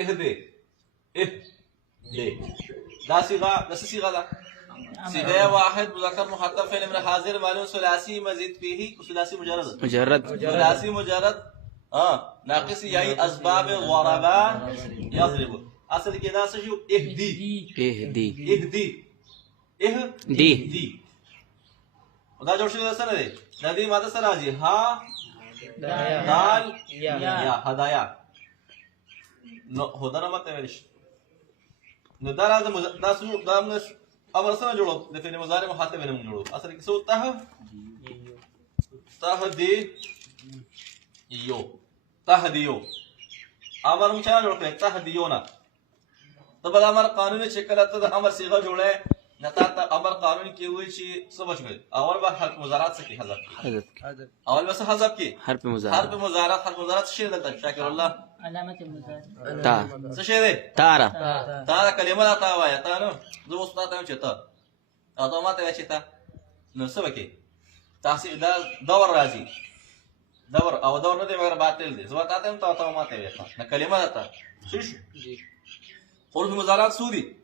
اهدي اهدي دا صيغه بس صيغه ده صيغه واحد مذكر مخاطب فعل امر حاضر معلوم ثلاثي مزيد فيه ثلاثي مجرد ثلاثي مجرد ناقص یای اسباب ضربا يضرب اصل کې دا څه شو اهدي دا جوړ شوی سره دی د دې ماده سره راځي ها دال یا هدايا نو هدانا ماته ویل شي نو دا راځي دا څه دا موږ امر سره جوړو د فعل مضارع مخاطب نه موږ جوړو اصل کې څه تهديو امر موږ څنګه جوړ کړو تهديونا طب امر قانوني چې کله ته د امر صيغه جوړه نتا امر قانون کې وایي چې څه بچو اول به حرف مضارعات څخه حذف اول بس حذف کې حرف مضارعات شي دلته شاکر الله علامه المضارع تا څه شي ده تارا کلمه لا تا وایي تا نو زه اوس تا ته چې تا او ما ته چې تا نو څه وکي تاسو دا دور راځي دور او دور نه دی مګر باطل دی زه تا ته ما ته وایي نه کلمه تا شي حروف مضارعات سودي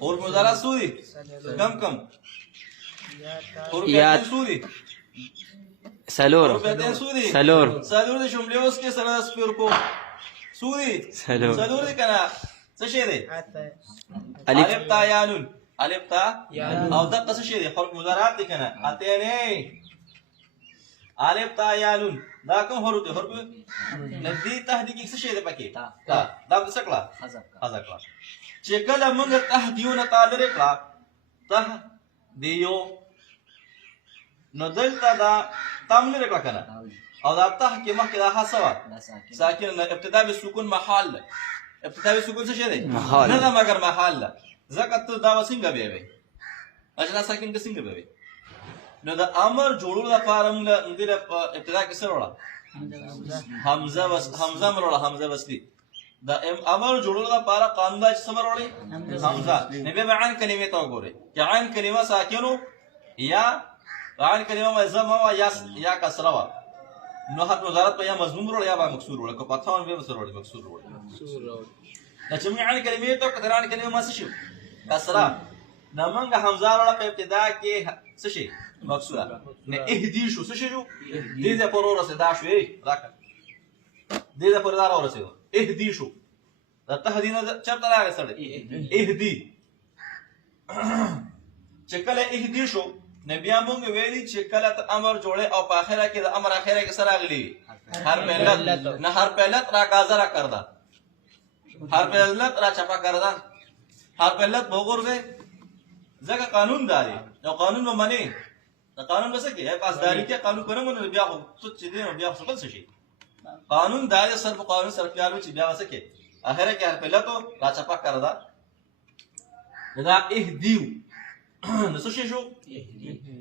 حروف مضارعات سودي كم حروف سودي سالور د جملې اوس کې سره سپیر کو سودي سالور دي کنه څه شي دی الف تا یا نون الف تا او دا څه شي دی حروف مضارعات دي کنه اته نه الف تا یا نون دا کوم حروف دي حروف ندی تهدید کې څه شي دی پکې تا دا څه کړه حذف کړه چې کله موږ تهدیونه تعالی کړه تهدیو نو دلته دا تام لري کړه کنه او دا ته کې مخکې دا حسوا ساکن ابتدا بالسکون محل ابتدا بالسکون څه شي دی نه دا مگر محل ځکه ته دا وسنګ به وي اجنا ساکن کې څنګه به وي نو دا امر جوړول لپاره موږ د ابتدا کې سره وړه حمزه مروړه حمزه وسلی دا امر جوړول لپاره قانون دا چې سمر وړي حمزه نبی عین کلمه ته وګورئ چې عین کلمه ساکنو یا عین کلمه مضمومه یا کسره وا نو حرف مضارع په یا مضموم وړي یا مکسور وړي کو پاتاون به مسر وړي مکسور وړي دا چې عین کلمه ته کتر عین کلمه ما څه شي کسره دا منګه حمزه وړه په ابتدا کې څه شي مکسوره نه اهدی شو څه شي دې ته پر ورسه دا شو راکړه دې ته پر دار ورسه اهدي شو دا تهدينا چرته راغی سره اهدي چې کله اهدي شو نبي موږ ویلي چې کله امر جوړه او په اخره کې د امر اخره کې سره راغلی هر پهلت را کازا را کردا هر پهلت را چپا کردا هر پهلت وګورځه ځکه قانون داري نو قانون به منی دا قانون وسه کې پاسداري کې قانون کوم نو بیا خو څه دي نو بیا څه بل څه شي قانون دار سر په قانون سره پیارو چې بیا وسه کې اخره کې هر پهلت را چپا کردا دا اهدیو نو څه شي شو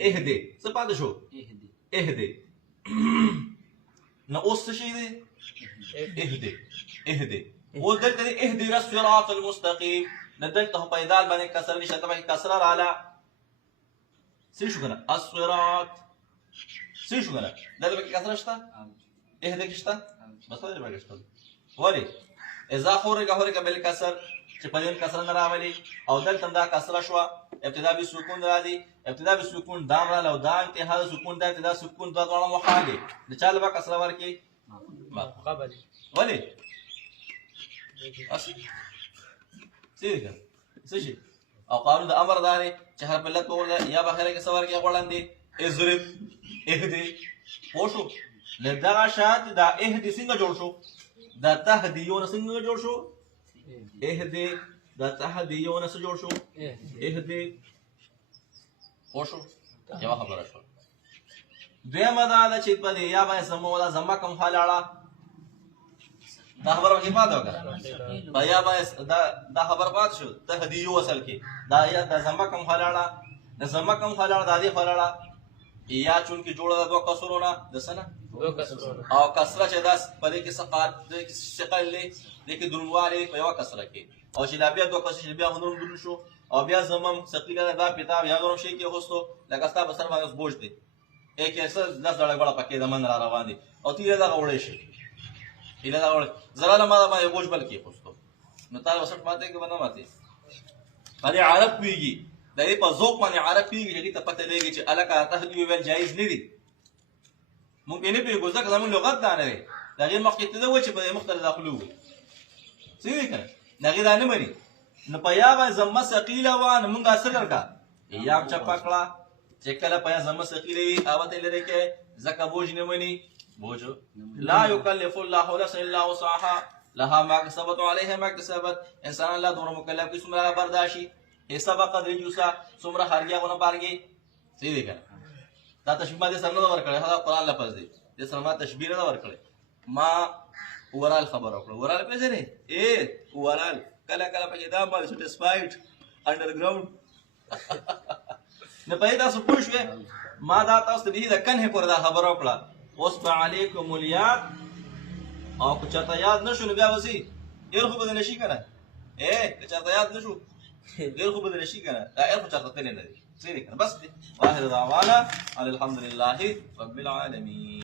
اهدي څه پاتې شو اهدي نو اوس څه شي دی اهدي اوس دلته اهدي الصراط المستقيم ندلته پیدال باندې کسر نشته باندې کسر رااله څه شو کنه الصراط څه شو کنه دلته کې کسر شته اهدي کېشته مثلا دې باندې ولی اذا خورګه بالکسر چې په دې کسر نه راولي او دلته دا کسر شو ابتدا بالسکون راځي ابتدا بالسکون دام را لو دا انتها سکون دا ابتدا سکون دا ډول محال دي د چا لبا کسر ورکی قبل ولی اصل سیګه سشي او قانون د امر داري چې هر بلد په یا بخیره کې سوار کې غوړاندې ازرب اهدي پوښو لدغه شات دا اهدي څنګه جوړ شو دا تهديون څنګه جوړ شو اهدي دا تهديون څنګه جوړ شو اهدي پوښو یو خبره شو دیمه دا چې په دې یا باندې سمو دا زما کوم حالاړه دا خبره کې پاتې وکړه بیا باندې دا خبر پات شو تهديو اصل کې دا یا د زما کوم حالاړه د زما کوم حالاړه د دې حالاړه یا چون کې جوړه د دوه کسرونه د سنه او کسره چې داس په دې کې سقات د ثقل له دې کې درنواله په یو کسره کې او چې لا بیا دوه کسره بیا هنوم درن شو او بیا زمم ثقيله دا کتاب یا غوړم شي کې هوستو لکه ستا بسر باندې بوج دی یک ایسه 10 ډول غړ پکې د من را روان دي او تیره دا وړې شي اله دا وړ زراله ما یو بوج بل کې خوستو نو تعالی وسط ماته کې بنا ماته باندې عرب پیږي د دې په ذوق باندې عرب پیږي چې ته پته لګي چې الکه تهدی ویل جایز نه دي مونږ نه پیږو ځکه زموږ لغت دا نه دی دا غیر مخکې ته و چې په مختلف داخلو وي څه وی کنه دا غیر نه مری نو په یا باندې زمه ثقيله و نو مونږ اصل ورکا یا چپکړه چې کله په زمه ثقيله وي او ته لري کې زکه بوج نه مني بوج لا يكلف الله نفسا الا وسعها لها ما كسبت وعليها ما كسبت انسان الله دونه مکلف کی سمرا برداشي حساب قدر یوسا سمرا هرګیا ونه بارګي څه دی کنه دا تشبیه دې سره نه ورکړي دا قران لفظ دی دې سره ما تشبیه نه ورکړي ما ورال خبر وکړه ورال په ځنه ورال کله کله په دا باندې سټسفاید انډرګراوند نه پېدا تاسو پوښوي ما دا تاسو ته دې کنه پر دا خبر وکړه اوس به علیکم الیاد او که چاته یاد نشو نو بیا وسی ډیر خو بدل شي کنه که چاته یاد نشو ډیر خو بدل شي کنه دا خو چاته تل نه دي څه دي کنه بس واخر دعوانا الحمدلله رب العالمین